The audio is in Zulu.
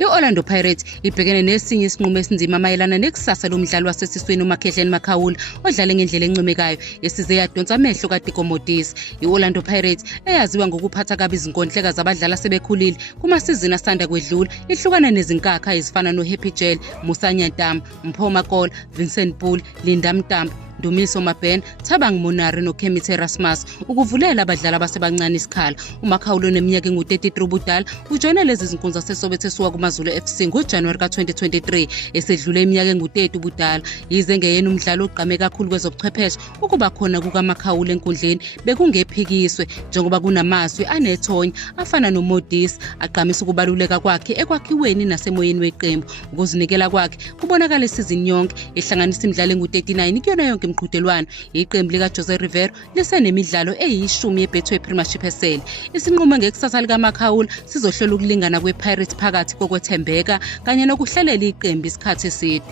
I-Orlando Pirates ibhekene nesinye isinqumo esinzima mayelana nekusasa lomdlali wasesiswini uMakhehleni Mkhawula odlale ngendlela encomekayo esize yadonsa amehlo kaTeko Modise. I-Orlando Pirates eyaziwa ngokuphatha kabi izinkontileka zabadlali asebekhulile kumasizini asanda kwedlula ihlukana nezinkakha ezifana noHappy Jell, Musa Nyantambo, Mpho Makola, Vincent Pule, Linda Mtambo, Dumiso Mabhena, Thabang Monari noKhemith Erasmus ukuvulela abadlali abasebancane isikhala. uMakhawula oneminyaka engu-33 ubudala ujoyine lezi zinkundla seSoweto esuka kuMaZulu FC ngoJanuwari ka-2023 esedlule iminyaka engu-30 ubudala. Yize ngeyena umdlali ogqame kakhulu kwezobuchwepheshe, ukuba khona kukaMakhawula enkundleni bekungephikiswe njengoba kunamazwi anethonya afana noModise agqamisa ukubaluleka kwakhe ekwakhiweni nasemoyeni weqembu. Ukuzinikela kwakhe kubonakala isizini yonke ehlanganisa imidlalo engu-39 kuyona yonke imqhudelwano. Iqembu likaJose Rivero lisenemidlalo eyishumi yeBetway Premiership esele. Isinqumo ngekusasa likaMakhawula sizohlola ukulingana kwePirates phakathi kokwethembeka kanye nokuhlelela iqembu isikhathi eside.